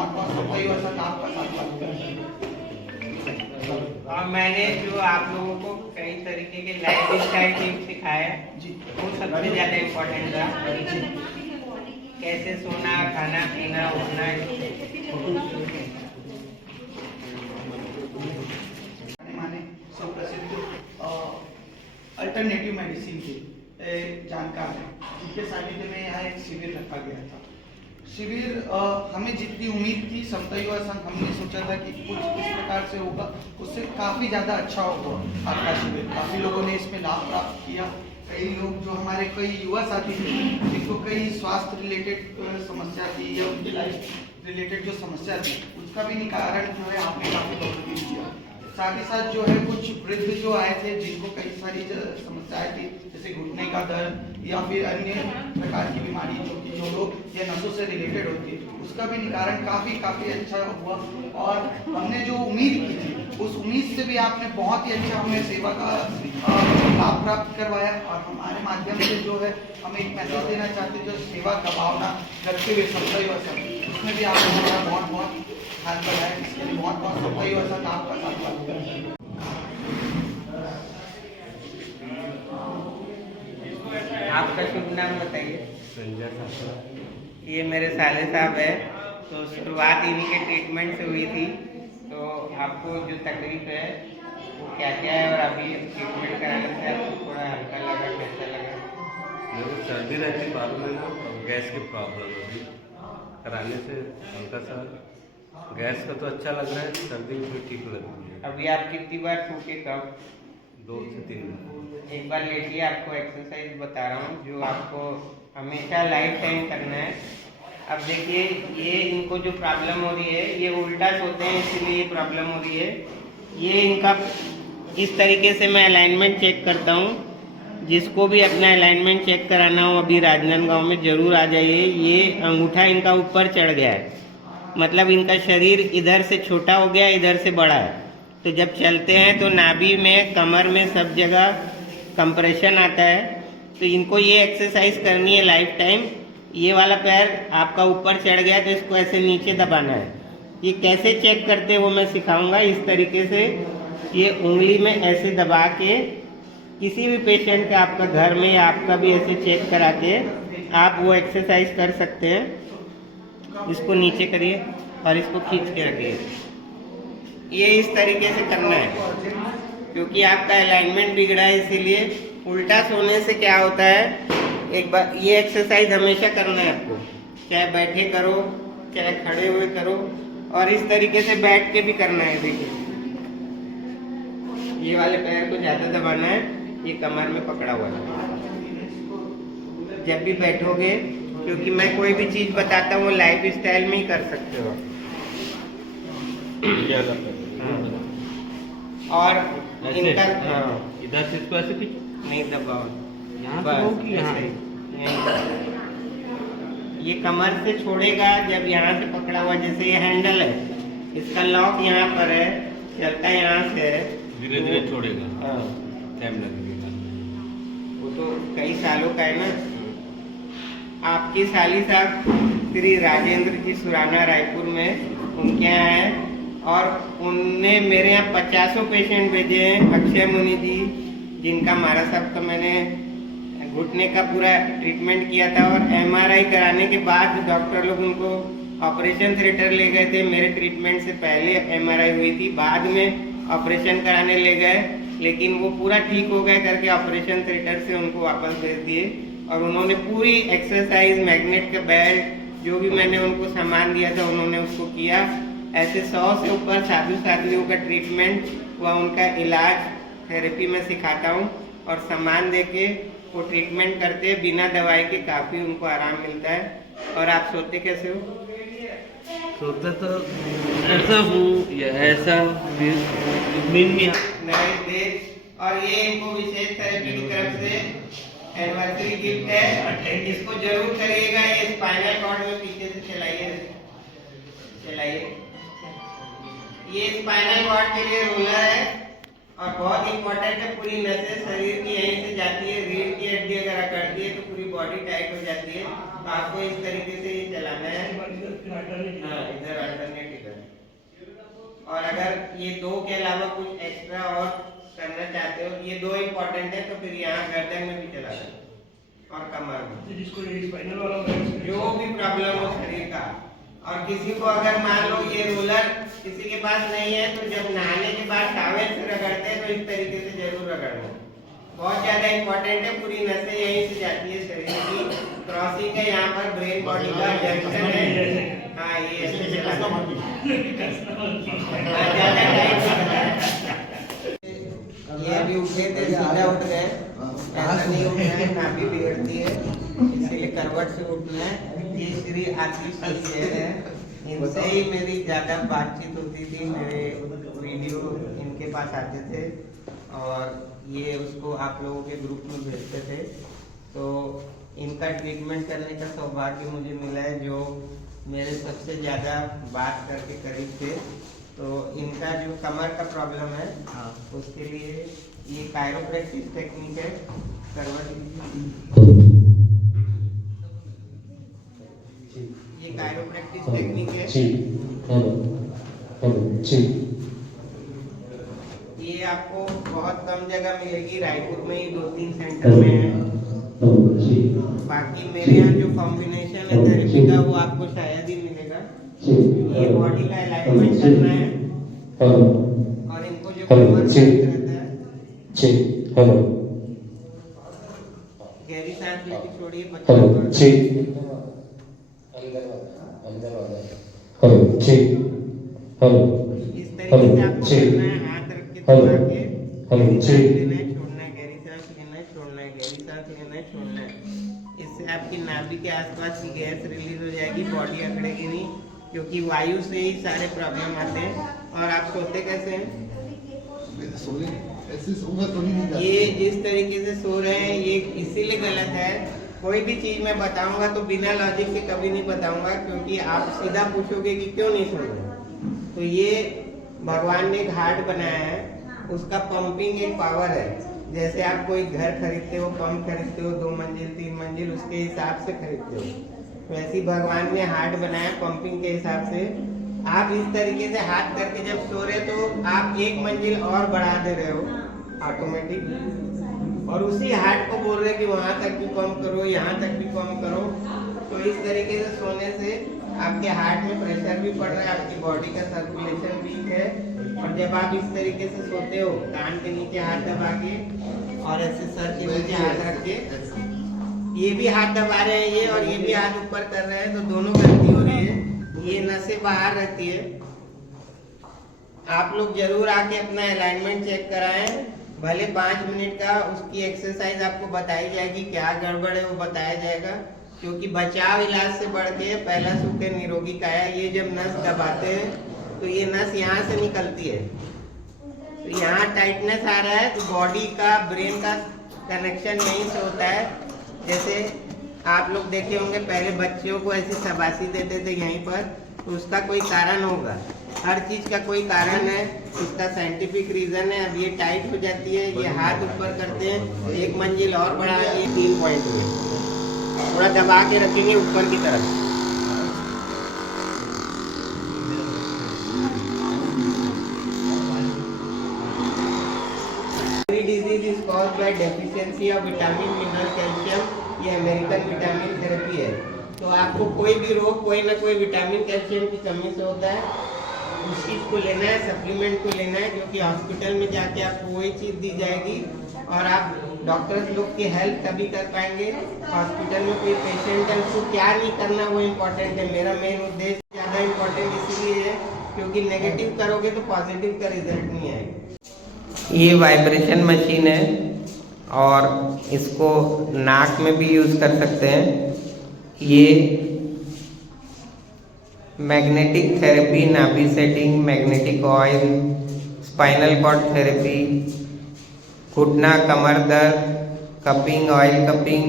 बहुत बहुत सफाई और साथ आपका साथ बात करते हैं। और मैंने जो आप लोगों को कई तरीके के लाइफ स्टाइल टिप्स सिखाए जी, वो सबसे ज़्यादा इम्पोर्टेंट था। कैसे सोना, खाना पीना, उठना। माने सुप्रसिद्ध अल्टरनेटिव मेडिसिन के जानकार हैं, जिनके सानिध्य में यहाँ एक शिविर रखा गया था। शिविर हमें जितनी उम्मीद थी समता युवा संघ, हमने सोचा था कि कुछ इस प्रकार से होगा, उससे काफ़ी ज़्यादा अच्छा होगा आपका शिविर। काफ़ी लोगों ने इसमें लाभ प्राप्त किया। कई लोग जो हमारे कई युवा साथी थे जिनको कई स्वास्थ्य रिलेटेड समस्या थी या उनकी लाइफ रिलेटेड जो समस्या थी उसका भी निवारण जो है आपने काफ़ी बेहतरीन किया। साथ ही साथ जो है कुछ वृद्ध जो आए थे जिनको कई सारी समस्याएं थी, जैसे घुटने का दर्द या फिर अन्य प्रकार की बीमारी जो लोग या नसों से रिलेटेड होती है, उसका भी निवारण काफ़ी अच्छा हुआ। और हमने जो उम्मीद की थी उस उम्मीद से भी आपने बहुत ही अच्छा हमें सेवा का लाभ प्राप्त करवाया। और हमारे माध्यम से जो है हम एक मैसेज देना चाहते हैं, जो सेवा का भावना रखते हुए समता युवा संघ, उसमें भी आपने हमारा बहुत हाथ बढ़ाया। इसके लिए बहुत समता युवा संघ आपका साथ बात करते हैं। आपका शुभ नाम बताइए। संजय साहब। ये मेरे साले साहब है। तो शुरुआत इन्हीं के ट्रीटमेंट से हुई थी। तो आपको जो तकलीफ है वो क्या क्या है और अभी ट्रीटमेंट कराने से आपको थोड़ा हल्का लगा, कैसा लगा? मेरे को सर्दी रहती बालों में ना, और गैस की प्रॉब्लम होती, कराने से हल्का सा गैस का तो अच्छा लग रहा है, सर्दी में भी ठीक लग रही है। अभी आप कितनी बार ठोके कब? 2 से 3 दिन। एक बार लेटिए, आपको एक्सरसाइज बता रहा हूँ जो आपको हमेशा लाइफ टाइम करना है। अब देखिए, ये इनको जो प्रॉब्लम हो रही है, ये उल्टा सोते हैं इसलिए ये प्रॉब्लम हो रही है। ये इनका इस तरीके से मैं अलाइनमेंट चेक करता हूँ। जिसको भी अपना अलाइनमेंट चेक कराना हो अभी राजनांदगांव में ज़रूर आ जाइए। ये अंगूठा इनका ऊपर चढ़ गया है, मतलब इनका शरीर इधर से छोटा हो गया, इधर से बड़ा है। तो जब चलते हैं तो नाभि में, कमर में, सब जगह कंप्रेशन आता है। तो इनको ये एक्सरसाइज करनी है लाइफ टाइम। ये वाला पैर आपका ऊपर चढ़ गया तो इसको ऐसे नीचे दबाना है। ये कैसे चेक करते हैं वो मैं सिखाऊंगा। इस तरीके से ये उंगली में ऐसे दबा के, किसी भी पेशेंट का आपका घर में या आपका भी ऐसे चेक करा के आप वो एक्सरसाइज कर सकते हैं। इसको नीचे करिए और इसको खींच के रखिए। ये इस तरीके से करना है क्योंकि आपका अलाइनमेंट बिगड़ा है। इसीलिए उल्टा सोने से क्या होता है, एक बार ये एक्सरसाइज हमेशा करना है आपको, चाहे बैठे करो चाहे खड़े हुए करो। और इस तरीके से बैठ के भी करना है। देखिए, ये वाले पैर को ज़्यादा दबाना है, ये कमर में पकड़ा हुआ है जब भी बैठोगे, क्योंकि मैं कोई भी चीज़ बताता हूँ वो लाइफ स्टाइल में ही कर सकते हो। और इनका इधर से इसको ऐसे खींचो, नहीं दबाओ, यहाँ बस से कि यहाँ ऐसे ही। ये कमर से छोड़ेगा जब यहाँ से पकड़ा हुआ, जैसे ये हैंडल है, इसका लॉक यहाँ पर है, चलता है यहाँ से है, धीरे धीरे छोड़ेगा। हाँ, टाइम लगेगा। वो तो कई सालों का है ना। आपकी साली साहब श्री राजेंद्र जी सुराना रायपुर में उनके यहाँ है, और उनने मेरे यहाँ 50 पेशेंट भेजे हैं। अक्षय मुनि जी, जिनका मारा साहब का मैंने घुटने का पूरा ट्रीटमेंट किया था, और MRI कराने के बाद डॉक्टर लोग उनको ऑपरेशन थिएटर ले गए थे। मेरे ट्रीटमेंट से पहले MRI हुई थी, बाद में ऑपरेशन कराने ले गए, लेकिन वो पूरा ठीक हो गए करके ऑपरेशन थिएटर से उनको वापस भेज दिए। और उन्होंने पूरी एक्सरसाइज, मैग्नेट का बेल्ट, जो भी मैंने उनको सामान दिया था उन्होंने उसको किया। ऐसे 100 से ऊपर साधु साधुओं का ट्रीटमेंट हुआ, उनका इलाज थेरेपी में सिखाता हूँ और सामान देके वो ट्रीटमेंट करते हैं। बिना दवाई के काफ़ी उनको आराम मिलता है। और आप सोते कैसे हो? सोते तो ऐसा हूँ या ऐसा नहीं देख। और ये इनको विशेष थेरेपी की तरफ से एनिवर्सरी गिफ्ट है, इसको जरूर करिएगा। ये स्पाइनल कॉर्ड में पीछे से चलाइए। ये स्पाइनल कॉर्ड के लिए रोलर है और बहुत इंपॉर्टेंट है। पूरी नसें शरीर की यहीं से जाती है, रीढ़ की हड्डी अगर अकड़ती है तो पूरी बॉडी टाइट हो जाती है। तो आपको इस तरीके से ये चलाना है। हाँ, इधर अगर ये दो के अलावा कुछ एक्स्ट्रा और करना चाहते हो, ये दो इम्पोर्टेंट है, तो फिर यहाँ गर्दन में भी चला जाए और कमर में, जिसको स्पाइनल वाला होता है, जो भी प्रॉब्लम हो शरीर का। और किसी को अगर मान लो ये रोलर किसी के पास नहीं है, तो जब नहाने के बाद टॉवेल से रगड़ते हैं तो इस तरीके से जरूर रगड़ना, बहुत ज्यादा इंपॉर्टेंट है। पूरी नसें यहीं से जाती है, शरीर की क्रॉसिंग है, यहाँ पर ब्रेन बॉडी का जंक्शन है। हाँ, ये ऐसे चलाना। हाँ, ज्यादा टाइट नहीं करना। ये अभी उठे थे, सीधा उठ गए, ऐसा नहीं उठना है, नाभि बिगड़ती है, इसीलिए करवट से उठना है। ये श्री आशीष शेर है, इनसे ही मेरी ज़्यादा बातचीत होती थी, मेरे वीडियो इनके पास आते थे और ये उसको आप लोगों के ग्रुप में भेजते थे। तो इनका ट्रीटमेंट करने का सौभाग्य मुझे मिला है, जो मेरे सबसे ज़्यादा बात करके करीब थे। तो इनका जो कमर का प्रॉब्लम है, उसके लिए ये कायरोप्रैक्टिस टेक्निक है, ये कायरोप्रैक्टिस टेक्निक है। ये आपको बहुत कम जगह मिलेगी, रायपुर में ही 2-3 सेंटर में है। बाकी मेरे यहाँ जो कॉम्बिनेशन है थेरेपी का, वो आपको शायद ही मिलेगा। ये बॉडी का अलाइनमेंट करना है और इनको जो कमर रहता है, गहरी सांस लेके छोड़िए, 50 इस तरीके से आपको करना है, हाथ रख के दबा के गहरी सांस लेना है, छोड़ना है, गहरी सांस लेना है, छोड़ना है, गहरी सांस लेना है, छोड़ना है। इससे आपकी नाभि के आसपास की गैस रिलीज हो जाएगी, बॉडी अकड़ेगी नहीं, क्योंकि वायु से ही सारे प्रॉब्लम आते हैं। और आप सोते कैसे हैं? ऐसे सोना तो नहीं। ये जिस तरीके से सो रहे हैं, ये इसीलिए गलत है। कोई भी चीज मैं बताऊंगा तो बिना लॉजिक के कभी नहीं बताऊंगा, क्योंकि आप सीधा पूछोगे कि क्यों नहीं सो रहे। तो ये भगवान ने एक हार्ट बनाया है, उसका पंपिंग एक पावर है। जैसे आप कोई घर खरीदते हो, पंप खरीदते हो, 2 मंजिल 3 मंजिल, उसके हिसाब से खरीदते हो। वैसे ही भगवान ने हार्ट बनाया पंपिंग के हिसाब से। आप इस तरीके से हाथ करके जब सो रहे तो आप 1 मंजिल और बढ़ा दे रहे हो ऑटोमेटिक, और उसी हार्ट को बोल रहे कि वहां तक भी कम करो, यहाँ तक भी कम करो। तो इस तरीके से सोने से आपके हार्ट में प्रेशर भी पड़ रहा है, आपकी बॉडी का सर्कुलेशन वीक है। और जब आप इस तरीके से सोते हो, कान के नीचे हाथ दबा के और ऐसे सर के नीचे हाथ रख के, ये भी हाथ दबा रहे हैं ये, और ये भी हाथ ऊपर कर रहे हैं, तो दोनों गलती हो रही है। ये नसें बाहर रहती है। आप लोग जरूर आके अपना अलाइनमेंट चेक कराएं, भले 5 मिनट का, उसकी एक्सरसाइज आपको बताई जाएगी, क्या गड़बड़ है वो बताया जाएगा। क्योंकि बचाव इलाज से बढ़ के पहला सुख है निरोगी काया। ये जब नस दबाते हैं तो ये नस यहाँ से निकलती है, तो यहाँ टाइटनेस आ रहा है, तो बॉडी का ब्रेन का कनेक्शन यहीं से होता है। जैसे आप लोग देखे होंगे पहले बच्चों को ऐसी शाबाशी देते थे यहीं पर, तो उसका कोई कारण होगा, हर चीज का कोई कारण है, उसका साइंटिफिक रीजन है। अब ये टाइट हो जाती है, ये हाथ ऊपर करते हैं, 1 मंजिल और बढ़ा के 3 पॉइंट हुए, थोड़ा दबा के रखेंगे ऊपर की तरफ। Disease is caused by deficiency of vitamin, mineral, calcium. ये अमेरिकन विटामिन थेरेपी है। तो आपको कोई भी रोग कोई ना कोई विटामिन कैल्शियम की कमी से होता है, उस चीज़ को लेना है, सप्लीमेंट को लेना है, क्योंकि हॉस्पिटल में जाके आपको वही चीज़ दी जाएगी और आप डॉक्टर्स लोग की हेल्प तभी कर पाएंगे। हॉस्पिटल में कोई पेशेंट है, उसको क्या नहीं करना वो इम्पोर्टेंट है। मेरा मेन उद्देश्य ज़्यादा इम्पोर्टेंट इसीलिए है क्योंकि नेगेटिव करोगे तो पॉजिटिव का रिजल्ट नहीं आएगा। ये वाइब्रेशन मशीन है और इसको नाक में भी यूज़ कर सकते हैं। ये मैग्नेटिक थेरेपी, नाभि setting, magnetic oil, spinal cord therapy, घुटना कमर दर्द, कपिंग, ऑयल कपिंग,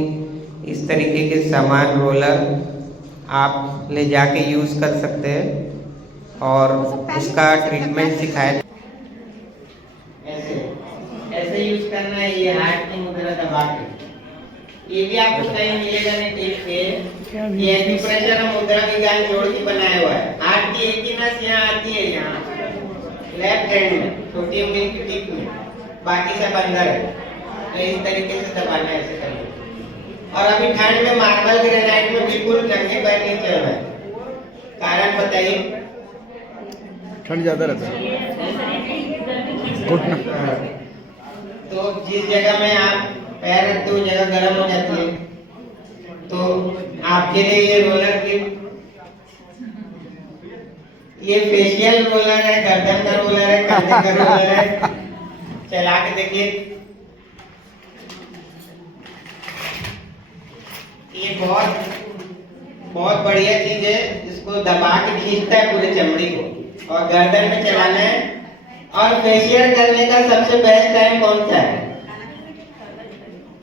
इस तरीके के सामान, रोलर आप ले जाके यूज़ कर सकते हैं और उसका ट्रीटमेंट सिखाया। ऐसे यूज करना है। ये हार्ट की मुद्रा दबा के, ये भी आपको कहीं मिलेगा नहीं टेप के। ये एक्यूप्रेशर मुद्रा विज्ञान जोड़ के बनाया हुआ है। हार्ट की एक ही नस यहाँ आती है, यहाँ लेफ्ट हैंड में छोटी उंगली की टिप में, बाकी सब अंदर है। तो इस तरीके से दबाना है, ऐसे करना। और अभी ठंड में मार्बल ग्रेनाइट में बिल्कुल नंगे पैर नहीं चल रहा है। कारण बताइए? ठंड ज्यादा रहता है, घुटना। तो जिस जगह में आप पैर रखते हो जगह गर्म हो जाती है। तो आपके लिए ये रोलर की, ये फेशियल रोलर है, गर्दन का रोलर है, कंधे का रोलर है। चला के देखिए, ये बहुत बढ़िया चीज है। इसको दबा के खींचता है पूरे चमड़ी को, और गर्दन में चलाना है। और फेशियल करने का सबसे बेस्ट टाइम कौन सा है?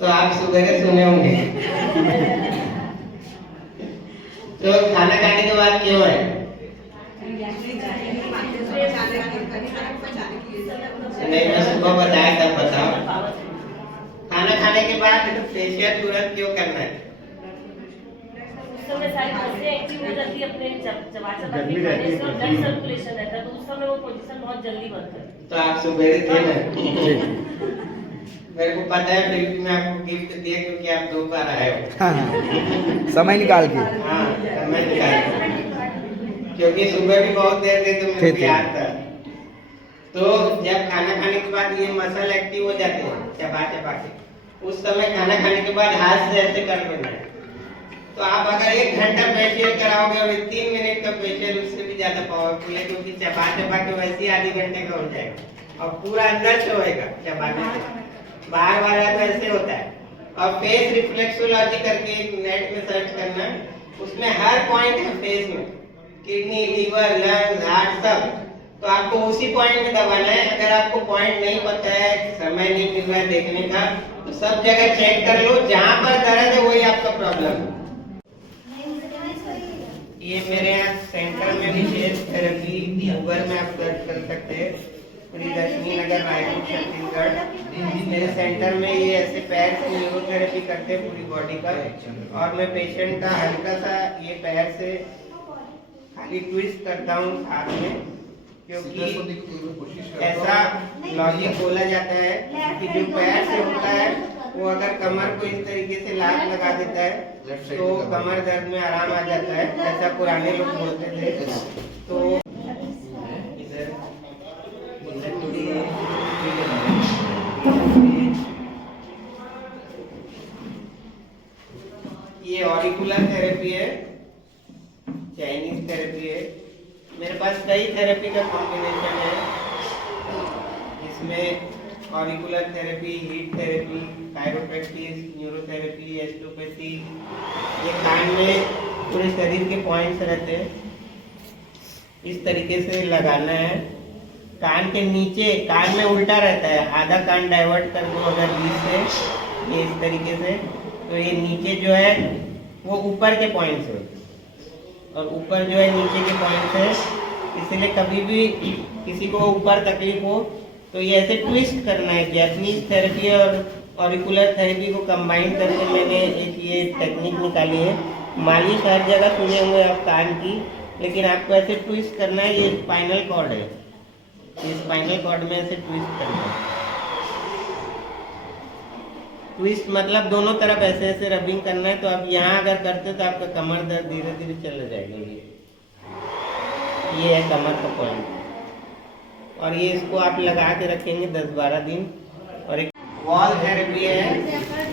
तो आप सुबह के सुने होंगे। तो खाना खाने के बाद क्यों है? नहीं, मैं सुबह बताया तब बताओ। खाना खाने के बाद फेशियल तुरंत क्यों करना है? उस समय सारी नसें एक्टिव हो जाती है, अपने चबा चबा के खाने से ब्लड सर्कुलेशन रहता है, तो उस समय वो पोजीशन बहुत जल्दी बनता है। तो आप सुबह थे ना? मेरे को पता है, फिर भी मैं आपको गिफ्ट दिया क्योंकि आप 2 बार आए हो। हाँ, समय निकाल के। हाँ, समय निकाल के। क्योंकि सुबह भी बहुत देर थे तो मेरे को याद था। तो जब खाना खाने के बाद ये मसल एक्टिव हो जाते हैं चबा चबा के, उस समय खाना खाने के बाद हाथ से ऐसे कर लेना है। तो आप अगर 1 घंटा फेशियल कराओगे और 3 मिनट का फेशियल, उससे भी ज्यादा पावरफुल है, क्योंकि चबा चबा के वैसे ही आधे घंटे का हो जाएगा और पूरा अंदर से होएगा चबाने से। बाहर वाला तो ऐसे होता है। और फेस रिफ्लेक्सोलॉजी करके एक नेट में सर्च करना, उसमें हर पॉइंट है फेस में, किडनी, लीवर, लंग्स, हार्ट, सब। तो आपको उसी पॉइंट में दबाना है। अगर आपको पॉइंट नहीं पता है, समय नहीं मिल रहा है देखने का, तो सब जगह चेक कर लो, जहाँ पर दर्द है वही आपका प्रॉब्लम है। ये मेरे यहाँ सेंटर में विशेष थेरेपी गूगल में आप सर्च कर सकते हैं, प्रियदर्शनी नगर, रायपुर, छत्तीसगढ़। मेरे सेंटर में ये ऐसे पैर से न्यूरोथेरेपी करते हैं पूरी बॉडी का। और मैं पेशेंट का हल्का सा ये पैर से खाली ट्विस्ट करता हूँ हाथ में, क्योंकि ऐसा लॉजिक बोला जाता है कि जो पैर से होता है वो अगर कमर को इस तरीके से लात लगा देता है तो कमर दर्द में आराम आ जाता है, ऐसा पुराने लोग बोलते थे। तो इधर थोड़ी ये ऑरिकुलर थेरेपी है, चाइनीज थेरेपी है। मेरे पास कई थेरेपी का कॉम्बिनेशन है, इसमें auricular therapy, heat therapy, chiropractic, neurotherapy, osteopathy. ये कान में पूरे शरीर के पॉइंट्स रहते हैं, इस तरीके से लगाना है। कान के नीचे, कान में उल्टा रहता है, आधा कान डाइवर्ट कर दो अगर बीच से, ये इस तरीके से। तो ये नीचे जो है वो ऊपर के पॉइंट्स है और ऊपर जो है नीचे के पॉइंट्स है। इसलिए कभी भी किसी को ऊपर तकलीफ हो तो ये ऐसे ट्विस्ट करना है। जैपनीज थेरेपी और ऑरिकुलर थेरेपी को कंबाइन करके मैंने एक ये टेक्निक निकाली है। मालिश हर जगह सुने होंगे आप कान की, लेकिन आपको ऐसे ट्विस्ट करना है। ये स्पाइनल कॉर्ड है, ये स्पाइनल कॉर्ड में ऐसे ट्विस्ट करना है। ट्विस्ट मतलब दोनों तरफ ऐसे ऐसे रबिंग करना है। तो अब यहाँ अगर करते तो आपका कमर दर्द धीरे धीरे चला जाएगा। ये है कमर का पॉइंट। और ये इसको आप लगा के रखेंगे 10-12 दिन। और एक वॉल थेरेपी है,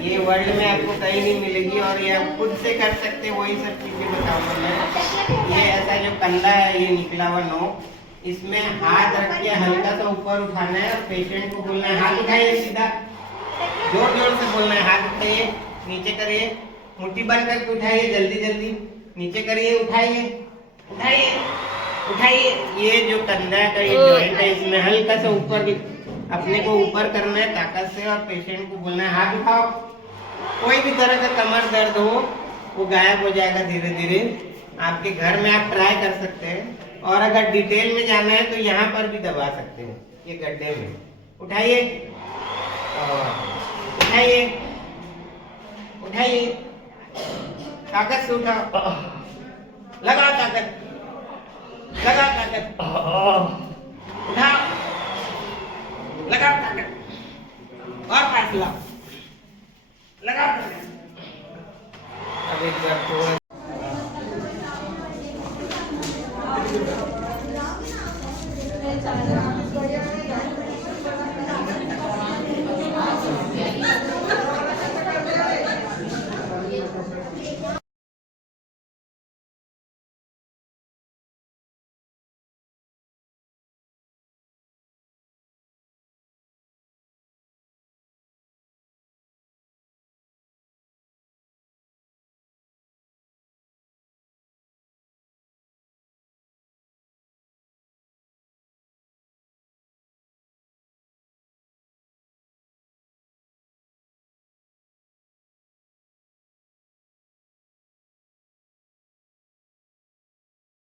ये वर्ल्ड में आपको कहीं नहीं मिलेगी और ये आप खुद से कर सकते हैं। वही सब चीजें बताऊंगा मैं। ये ऐसा जो कंधा है, ये निकला हुआ नोक, इसमें हाथ रख के हल्का सा ऊपर उठाना है और पेशेंट को बोलना है हाथ उठाइए, सीधा जोर जोर से बोलना है, हाथ उठाइए, नीचे करिए, मुट्ठी बंद करके उठाइए, जल्दी जल्दी नीचे करिए, उठाइए उठाइए उठाइए। ये जो कंधा का ये जॉइंट है, इसमें हल्का सा ऊपर अपने को ऊपर करना है ताकत से और पेशेंट को बोलना है हाथ उठाओ। कोई भी तरह का कमर दर्द हो वो गायब हो जाएगा धीरे धीरे। आपके घर में आप ट्राई कर सकते हैं। और अगर डिटेल में जाना है तो यहाँ पर भी दबा सकते हैं, ये गड्ढे में। उठाइए उठाइए उठाइए, ताकत से उठाओ, लगाओ ताकत, लगाओ ताकत, उठाओ लगाओ ताकत और फासला लगाओ ताकत अब एक बार थोड़ा चल